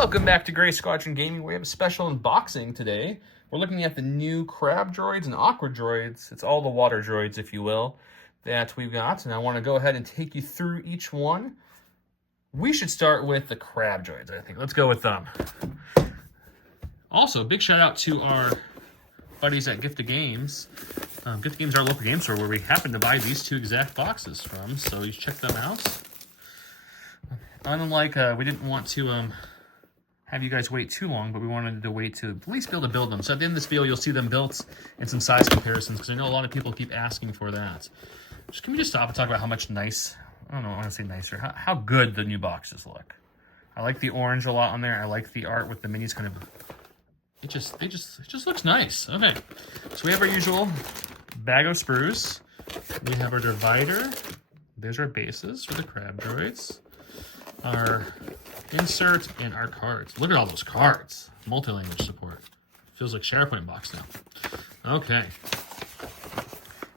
Welcome back to Gray Squadron Gaming. We have a special unboxing today. We're looking at the new crab droids and aqua droids. It's all the water droids, if you will, that we've got. And I want to go ahead and take you through each one. We should start with the crab droids, I think. Let's go with them. Also, big shout out to our buddies at Gift of Games. Gift of Games is our local game store where we happen to buy these two exact boxes from. So you check them out. Unlike, we didn't want to have you guys wait too long, but we wanted to wait to at least be able to build them. So at the end of this video, you'll see them built and some size comparisons, because I know a lot of people keep asking for that. Can we just stop and talk about how much nice, I don't know, I want to say nicer, how good the new boxes look. I like the orange a lot on there. I like the art with the minis kind of, it just looks nice. Okay, so we have our usual bag of sprues. We have our divider. There's our bases for the crab droids. Our insert and our cards. Look at all those cards. Multi-language support. Feels like SharePoint box now. Okay.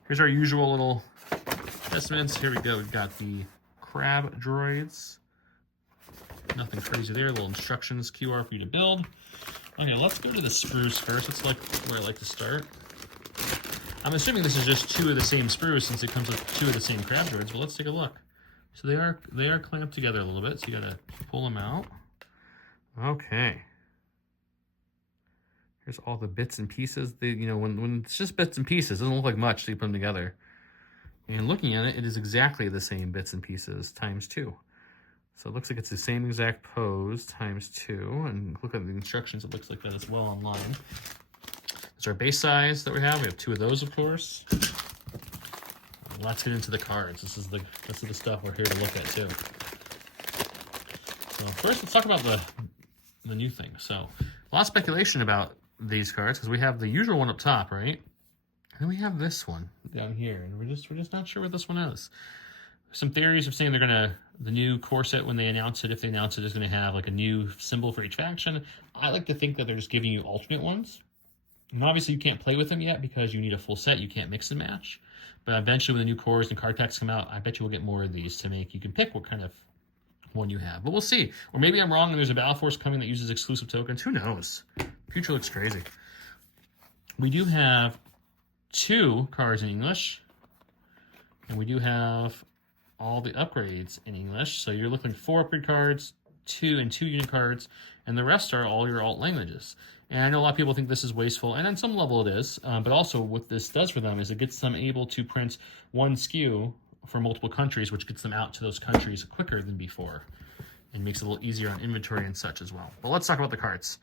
Here's our usual little estimates. Here we go. We've got the crab droids. Nothing crazy there. Little instructions, QR for you to build. Okay, let's go to the sprues first. That's like where I like to start. I'm assuming this is just two of the same sprues since it comes with two of the same crab droids, but let's take a look. So they are clamped together a little bit, so you gotta pull them out. Okay. Here's all the bits and pieces. When it's just bits and pieces, it doesn't look like much, so you put them together. And looking at it, it is exactly the same bits and pieces times 2. So it looks like it's the same exact pose times 2. And look at the instructions, it looks like that as well online. It's our base size that we have. We have 2 of those, of course. Let's get into the cards. This is the stuff we're here to look at too. So first, let's talk about the new thing. So a lot of speculation about these cards because we have the usual one up top, right? And then we have this one down here, and we're just not sure what this one is. Some theories of saying the new core set, when they announce it, if they announce it, is gonna have like a new symbol for each faction. I like to think that they're just giving you alternate ones. And obviously you can't play with them yet because you need a full set. You can't mix and match. But eventually when the new cores and card packs come out, I bet you will get more of these to make you can pick what kind of one you have. But we'll see. Or maybe I'm wrong and there's a Battle Force coming that uses exclusive tokens. Who knows? Future looks crazy. We do have 2 cards in English. And we do have all the upgrades in English. So you're looking 4 upgrade cards, 2 unit cards, and the rest are all your alt languages. And I know a lot of people think this is wasteful, and on some level it is, but also what this does for them is it gets them able to print 1 SKU for multiple countries, which gets them out to those countries quicker than before, and makes it a little easier on inventory and such as well. But let's talk about the cards.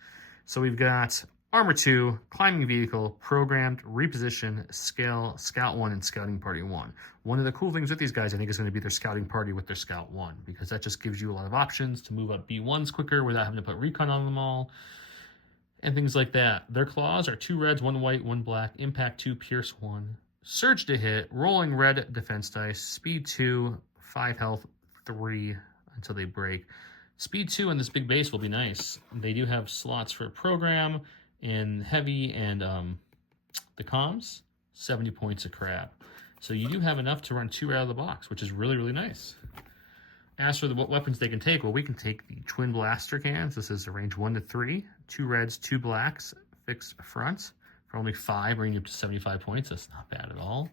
So we've got Armor 2, Climbing Vehicle, Programmed, Reposition, Scale, Scout 1, and Scouting Party 1. One of the cool things with these guys, I think, is going to be their Scouting Party with their Scout 1, because that just gives you a lot of options to move up B1s quicker without having to put recon on them all, and things like that. Their claws are 2 reds, 1 white, 1 black, impact 2, pierce 1, surge to hit, rolling red defense dice, speed 2, 5 health, 3 until they break. Speed 2 on this big base will be nice. They do have slots for program in heavy and the comms, 70 points a crab. So you do have enough to run 2 out of the box, which is really, really nice. As for what weapons they can take, well, we can take the twin blaster cans. This is a range 1 to 3, 2 reds, 2 blacks, fixed front for only 5, bringing you up to 75 points. That's not bad at all.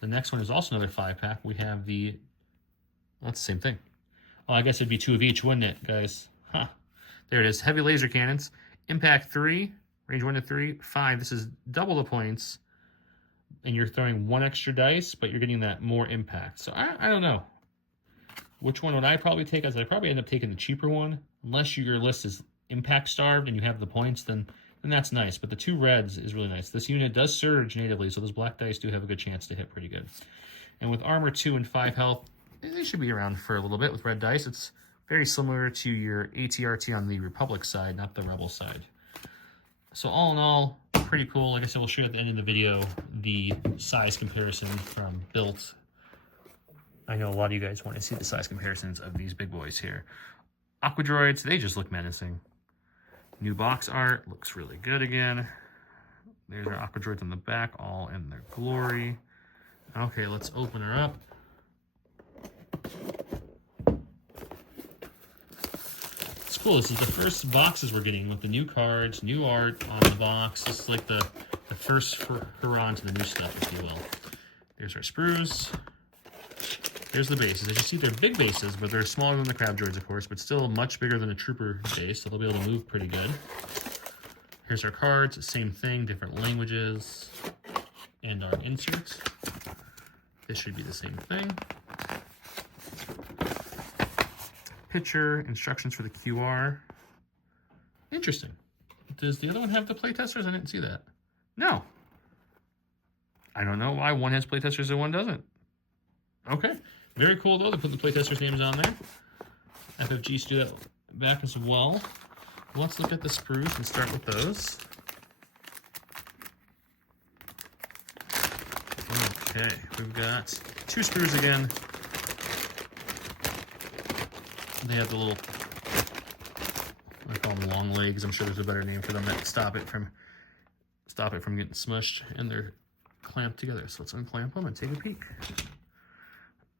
The next one is also another 5-pack. We have that's the same thing. Oh, I guess it'd be 2 of each, wouldn't it, guys? Huh. There it is. Heavy laser cannons, impact 3, range 1 to 3, 5. This is double the points, and you're throwing 1 extra dice, but you're getting that more impact. So I don't know. Which one would I probably take? I'd probably end up taking the cheaper one. Unless your list is impact starved and you have the points, then that's nice. But the 2 reds is really nice. This unit does surge natively, so those black dice do have a good chance to hit pretty good. And with armor 2 and 5 health, they should be around for a little bit with red dice. It's very similar to your ATRT on the Republic side, not the Rebel side. So all in all, pretty cool. Like I said, we'll show you at the end of the video the size comparison from built. I know a lot of you guys want to see the size comparisons of these big boys here. Aqua droids, they just look menacing. New box art, looks really good again. There's our aqua droids on the back, all in their glory. Okay, let's open her up. It's cool. This is the first boxes we're getting with the new cards, new art on the box. This is like the first hurrah into the new stuff, if you will. There's our sprues. Here's the bases. As you see, they're big bases, but they're smaller than the crab droids, of course, but still much bigger than a trooper base, so they'll be able to move pretty good. Here's our cards. Same thing, different languages. And our inserts. This should be the same thing. Picture, instructions for the QR. Interesting. Does the other one have the playtesters? I didn't see that. No. I don't know why one has playtesters and one doesn't. Okay. Very cool, though. They put the playtesters' names on there. FFG used to do that back as well. Let's look at the sprues and start with those. Okay. We've got 2 sprues again. They have the little, I call them long legs. I'm sure there's a better name for them that stop it from getting smushed, and they're clamped together. So let's unclamp them and take a peek.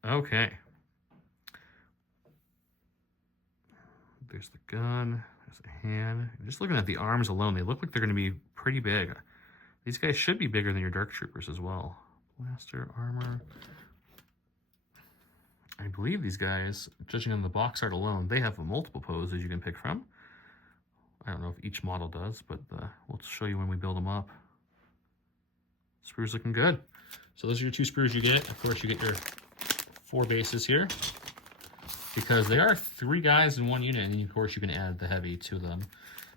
Okay. There's the gun. There's the hand. Just looking at the arms alone, they look like they're going to be pretty big. These guys should be bigger than your Dark Troopers as well. Blaster, armor. I believe these guys, judging on the box art alone, they have multiple poses you can pick from. I don't know if each model does, but we'll show you when we build them up. Sprues looking good. So those are your 2 sprues you get. Of course, you get your 4 bases here, because they are 3 guys in 1 unit, and of course you can add the heavy to them,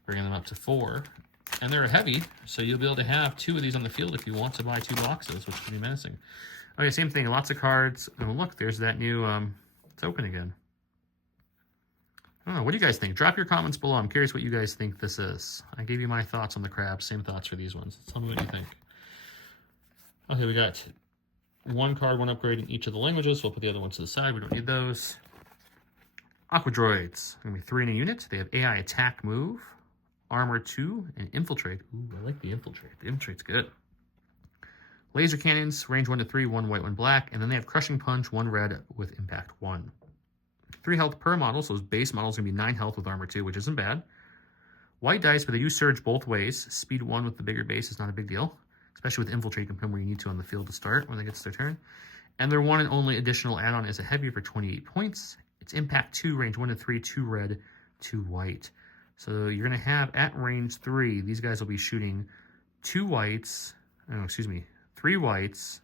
bringing them up to 4. And they're heavy, so you'll be able to have 2 of these on the field if you want to buy 2 boxes, which can be menacing. Okay, same thing, lots of cards. And look, there's that new token again. I don't know, what do you guys think? Drop your comments below. I'm curious what you guys think this is. I gave you my thoughts on the crabs, same thoughts for these ones. Tell me what you think. Okay, we got 1 card, 1 upgrade in each of the languages. We'll put the other ones to the side. We don't need those. Aqua droids. Going to be 3 in a unit. They have AI attack move, armor 2, and infiltrate. Ooh, I like the infiltrate. The infiltrate's good. Laser cannons, range 1 to 3, 1 white, 1 black. And then they have crushing punch, 1 red with impact 1. 3 health per model, so his base model is going to be 9 health with armor 2, which isn't bad. White dice, but they do surge both ways. Speed 1 with the bigger base is not a big deal, especially with infiltrate. You can put them where you need to on the field to start when it gets their turn. And their 1 and only additional add-on is a heavy for 28 points. It's impact 2, range 1 to 3, 2 red, 2 white. So you're going to have, at range 3, these guys will be shooting 2 whites, 3 whites,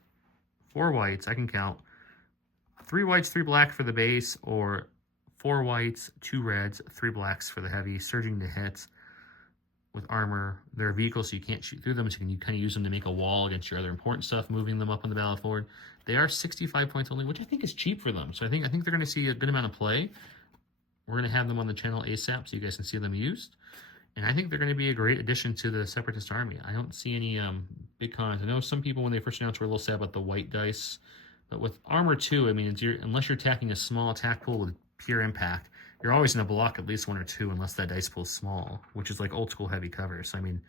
4 whites, I can count, 3 whites, 3 black for the base, or 4 whites, 2 reds, 3 blacks for the heavy, surging to hit with armor. They're a vehicle, so you can't shoot through them, so you can kind of use them to make a wall against your other important stuff, moving them up on the battlefield. They are 65 points only, which I think is cheap for them. So I think they're going to see a good amount of play. We're going to have them on the channel ASAP so you guys can see them used. And I think they're going to be a great addition to the Separatist army. I don't see any big cons. I know some people, when they first announced, were a little sad about the white dice. But with armor 2, I mean, unless you're attacking a small attack pool with pure impact, you're always going to block at least 1 or 2 unless that dice pool is small, which is like old school heavy cover. So, I mean,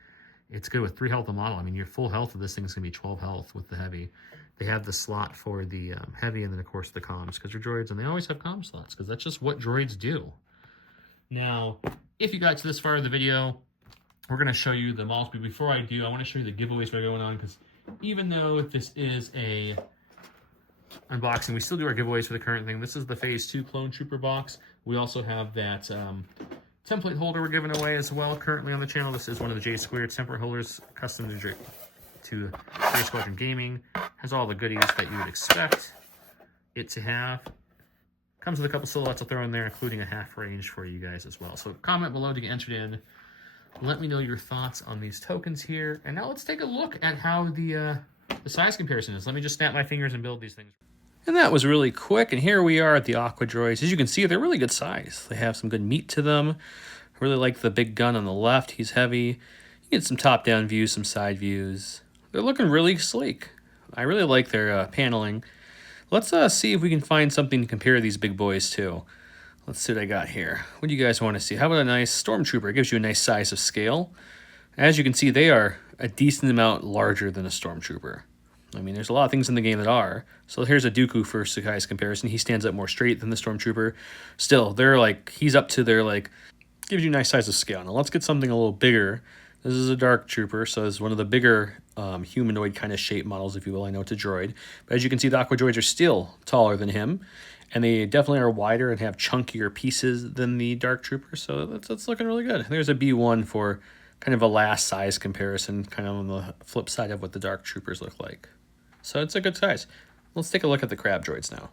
it's good with 3 health a model. I mean, your full health of this thing is going to be 12 health with the heavy. They have the slot for the heavy, and then, of course, the comms, because they're droids, and they always have comm slots, because that's just what droids do. Now, if you got to this far in the video, we're going to show you the models. But before I do, I want to show you the giveaways that are going on, because even though this is a unboxing, we still do our giveaways for the current thing. This is the Phase 2 Clone Trooper box. We also have that template holder we're giving away as well currently on the channel. This is one of the J Squared template holders, custom to J Squadron Gaming. Has all the goodies that you would expect it to have. Comes with a couple silhouettes I'll throw in there, including a half range for you guys as well. So comment below to get entered in. Let me know your thoughts on these tokens here. And now let's take a look at how the size comparison is. Let me just snap my fingers and build these things. And that was really quick. And here we are at the Aqua droids. As you can see, they're really good size. They have some good meat to them. I really like the big gun on the left. He's heavy. You get some top-down views, some side views. They're looking really sleek. I really like their paneling. Let's see if we can find something to compare these big boys to. Let's see what I got here. What do you guys want to see? How about a nice Stormtrooper? It gives you a nice size of scale. As you can see, they are a decent amount larger than a Stormtrooper. I mean, there's a lot of things in the game that are. So here's a Dooku for size comparison. He stands up more straight than the Stormtrooper. Still, they're like, he's up to their like gives you a nice size of scale. Now let's get something a little bigger. This is a Dark Trooper, so it's one of the bigger humanoid kind of shape models, if you will. I know it's a droid. But as you can see, the Aqua droids are still taller than him. And they definitely are wider and have chunkier pieces than the Dark Trooper. So that's looking really good. There's a B1 for kind of a last size comparison, kind of on the flip side of what the Dark Troopers look like. So it's a good size. Let's take a look at the crab droids now.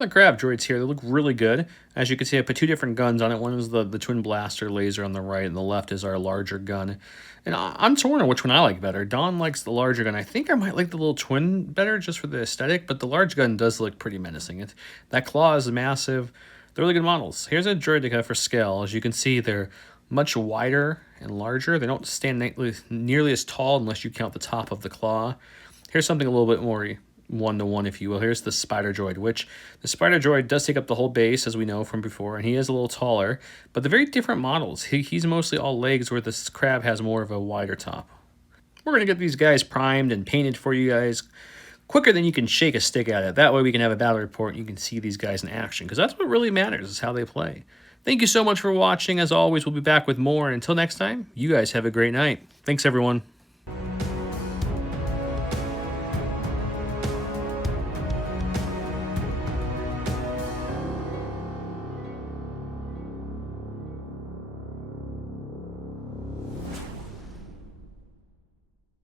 The crab droids here, they look really good. As you can see, I put two different guns on it. One is the twin blaster laser on the right, and the left is our larger gun. And I'm torn on which one I like better. Dawn likes the larger gun. I think I might like the little twin better just for the aesthetic, but the large gun does look pretty menacing. That claw is massive. They're really good models. Here's a droid for scale. As you can see, they're much wider and larger. They don't stand nearly as tall unless you count the top of the claw. Here's something a little bit more one-to-one, if you will. Here's the spider droid, which the spider droid does take up the whole base, as we know from before, and he is a little taller, but they're very different models. He's mostly all legs, where this crab has more of a wider top. We're going to get these guys primed and painted for you guys quicker than you can shake a stick at it. That way we can have a battle report and you can see these guys in action, because that's what really matters, is how they play. Thank you so much for watching. As always, we'll be back with more, and until next time, you guys have a great night. Thanks, everyone.